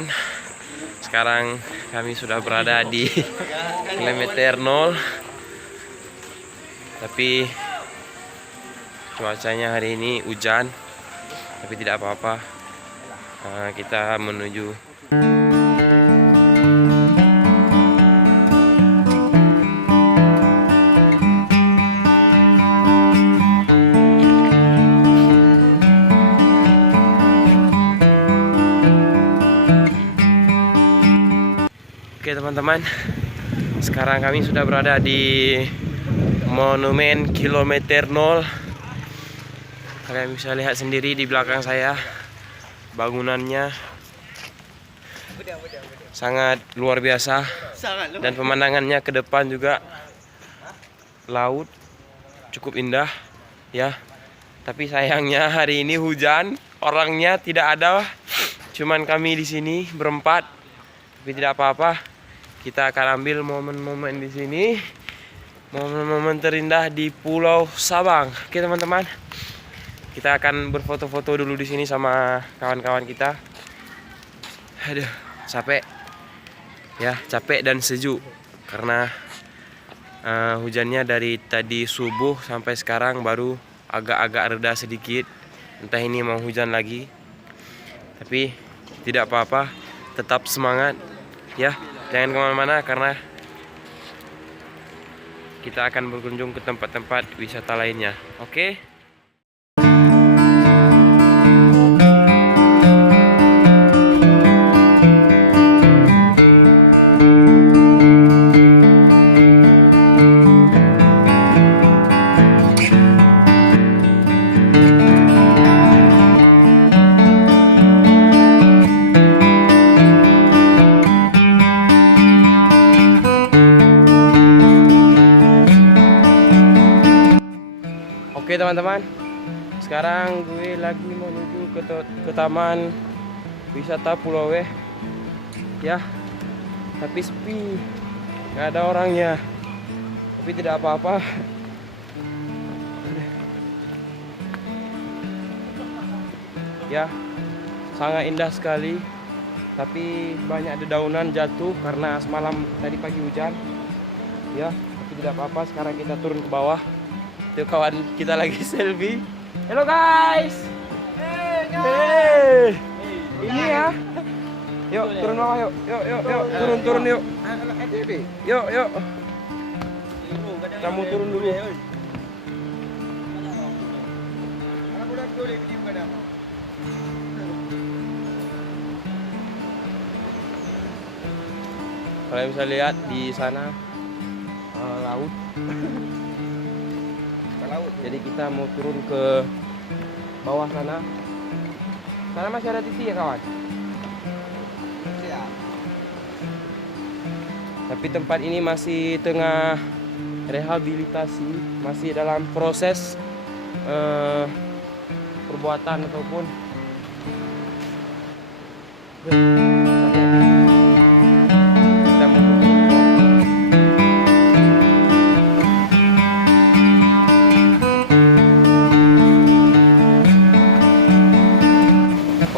teman-teman, sekarang kami sudah berada di kilometer 0. Tapi cuacanya hari ini hujan, tapi tidak apa-apa. Kita menuju Oke teman-teman, sekarang kami sudah berada di monumen kilometer 0. Kalian bisa lihat sendiri di belakang saya, bangunannya sangat luar biasa, dan pemandangannya ke depan juga laut cukup indah ya. Tapi sayangnya hari ini hujan, orangnya tidak ada, cuman kami di sini berempat. Tapi tidak apa-apa, kita akan ambil momen-momen di sini, momen-momen terindah di Pulau Sabang. Oke teman-teman, kita akan berfoto-foto dulu di sini sama kawan-kawan kita. Aduh, capek ya, capek dan sejuk karena hujannya dari tadi subuh sampai sekarang baru agak-agak reda sedikit. Entah ini mau hujan lagi, tapi tidak apa-apa, tetap semangat ya. Jangan kemana-mana karena kita akan berkunjung ke tempat-tempat wisata lainnya. Oke? Oke teman-teman, sekarang gue lagi menuju ke taman wisata Pulau W ya. Tapi sepi, nggak ada orangnya. Tapi tidak apa-apa. Ya, sangat indah sekali. Tapi banyak dedaunan jatuh karena semalam tadi pagi hujan. Ya, tapi tidak apa-apa. Sekarang kita turun ke bawah. Itu kawan kita lagi selfie. Halo guys. Hey. Ini ya. Yuk turun bawah yuk. Yuk. Turun yuk. Yuk. Kamu turun dulu. Kalian bisa lihat di sana laut. Jadi kita mau turun ke bawah sana. Sana masih ada titik ya kawan? Siap. Tapi tempat ini masih tengah rehabilitasi, masih dalam proses perbuatan ataupun kita mau turun.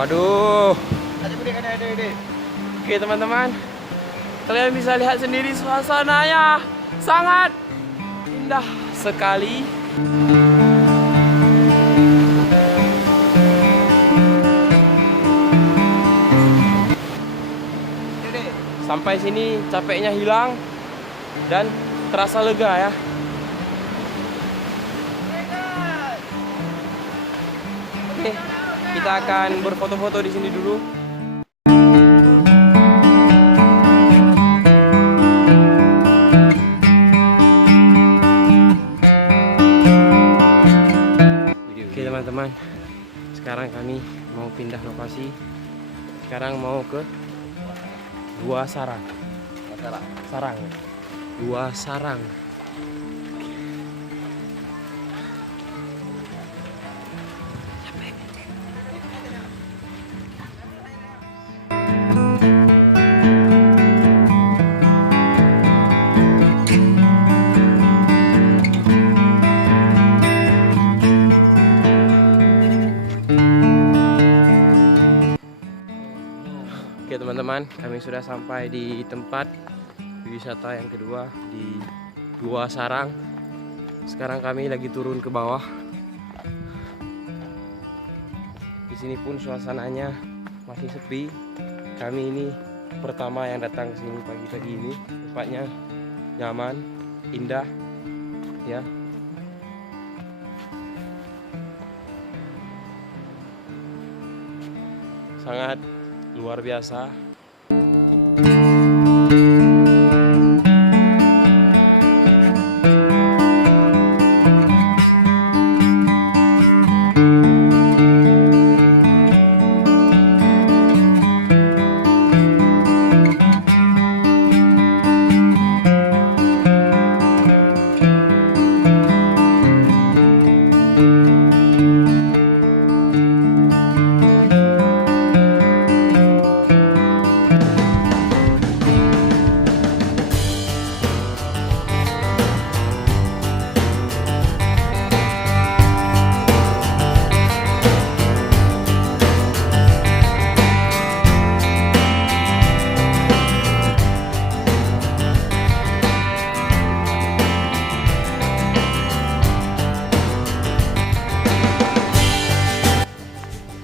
Waduh. Oke teman-teman, kalian bisa lihat sendiri suasananya sangat indah sekali. Sampai sini capeknya hilang dan terasa lega ya. Oke. Kita akan berfoto-foto di sini dulu. Oke teman-teman, sekarang kami mau pindah lokasi. Sekarang mau ke Gua Sarang. Gua Sarang. Oke teman-teman, kami sudah sampai di tempat wisata yang kedua di Gua Sarang. Sekarang kami lagi turun ke bawah. Di sini pun suasananya masih sepi. Kami ini pertama yang datang ke sini pagi-pagi ini. Tempatnya nyaman, indah, ya. Sangat luar biasa.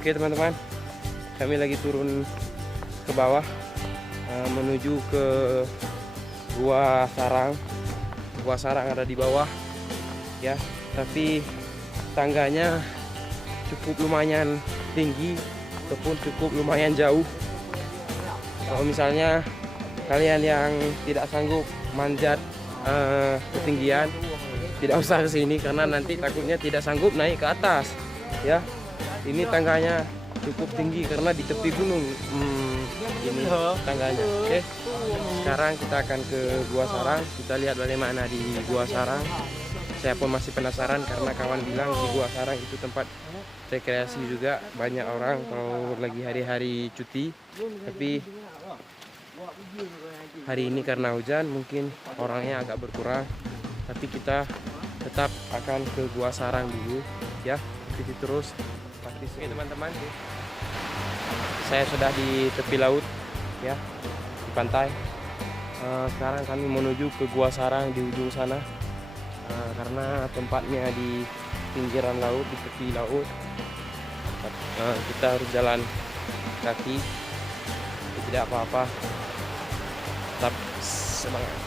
Oke teman-teman, kami lagi turun ke bawah menuju ke Gua Sarang. Gua Sarang ada di bawah, ya. Tapi tangganya cukup lumayan tinggi ataupun cukup lumayan jauh. Kalau misalnya kalian yang tidak sanggup manjat ketinggian, tidak usah ke sini karena nanti takutnya tidak sanggup naik ke atas, ya. Ini tangganya cukup tinggi karena di tepi gunung. Ini tangganya. Oke. Sekarang kita akan ke Gua Sarang. Kita lihat bagaimana di Gua Sarang. Saya pun masih penasaran karena kawan bilang di Gua Sarang itu tempat rekreasi juga, banyak orang kalau lagi hari-hari cuti. Tapi hari ini karena hujan mungkin orangnya agak berkurang. Tapi kita tetap akan ke Gua Sarang dulu, ya. Ikuti terus. Oke teman-teman, saya sudah di tepi laut, ya, di pantai. Sekarang kami menuju ke Gua Sarang di ujung sana, karena tempatnya di pinggiran laut, di tepi laut. Kita harus jalan kaki, tidak apa-apa, tetap semangat.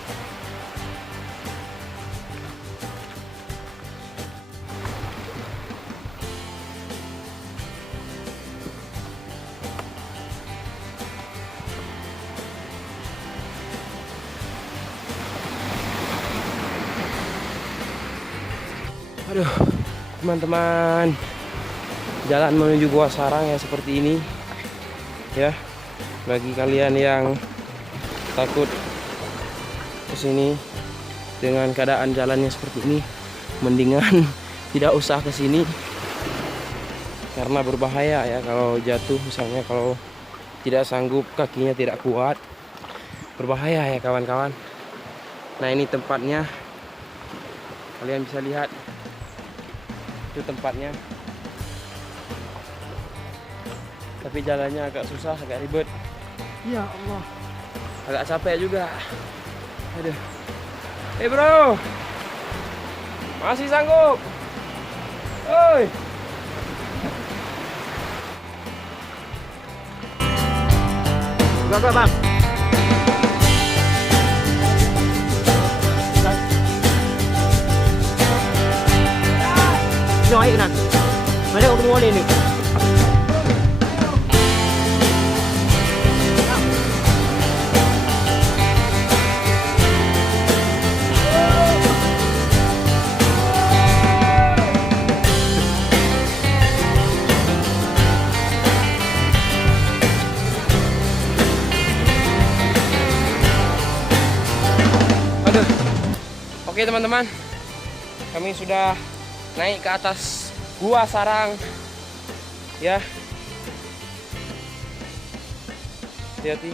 Aduh, teman-teman, jalan menuju Gua Sarang ya seperti ini, ya. Bagi kalian yang takut ke sini dengan keadaan jalannya seperti ini, mendingan tidak usah ke sini karena berbahaya ya. Kalau jatuh misalnya, kalau tidak sanggup, kakinya tidak kuat, berbahaya ya kawan-kawan. Nah, ini tempatnya, kalian bisa lihat. Itu tempatnya, tapi jalannya agak susah, agak ribet. Ya Allah, agak capek juga. Aduh. Hey bro, masih sanggup? Oi. Enggak bang. Nói nè, mấy đứa mua lên đi. Aduh. Oke teman-teman, kami sudah naik ke atas Gua Sarang, ya. Hati-hati,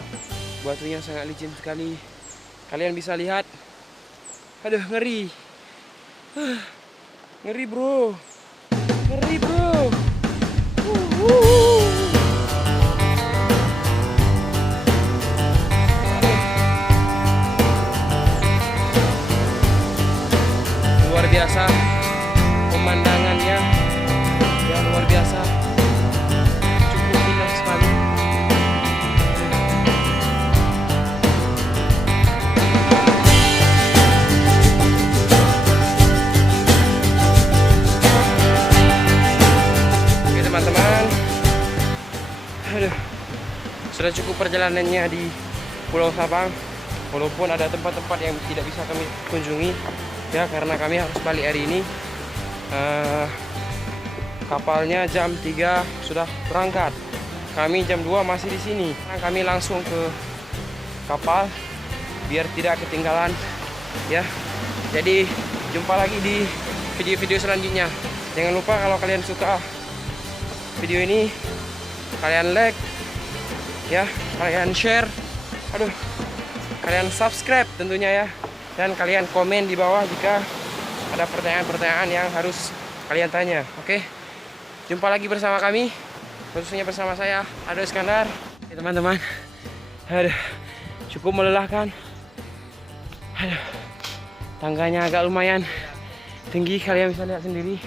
batunya sangat licin sekali. Kalian bisa lihat. Aduh, ngeri. Ngeri bro. Ngeri bro. sudah cukup perjalanannya di Pulau Sabang. Walaupun ada tempat-tempat yang tidak bisa kami kunjungi ya, karena kami harus balik hari ini. Kapalnya jam 3 sudah berangkat. Kami jam 2 masih di sini. Kami langsung ke kapal biar tidak ketinggalan ya. Jadi jumpa lagi di video-video selanjutnya. Jangan lupa kalau kalian suka video ini, kalian like ya, kalian share, kalian subscribe tentunya ya, dan kalian komen di bawah jika ada pertanyaan-pertanyaan yang harus kalian tanya. Oke, jumpa lagi bersama kami, khususnya bersama saya Aldo Iskandar. Oke, teman-teman, cukup melelahkan. Tangganya agak lumayan tinggi, kalian bisa lihat sendiri.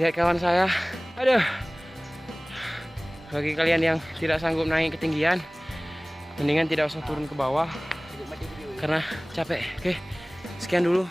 Lihat kawan saya. Bagi kalian yang tidak sanggup naik ketinggian, mendingan tidak usah turun ke bawah karena capek. Oke, sekian dulu.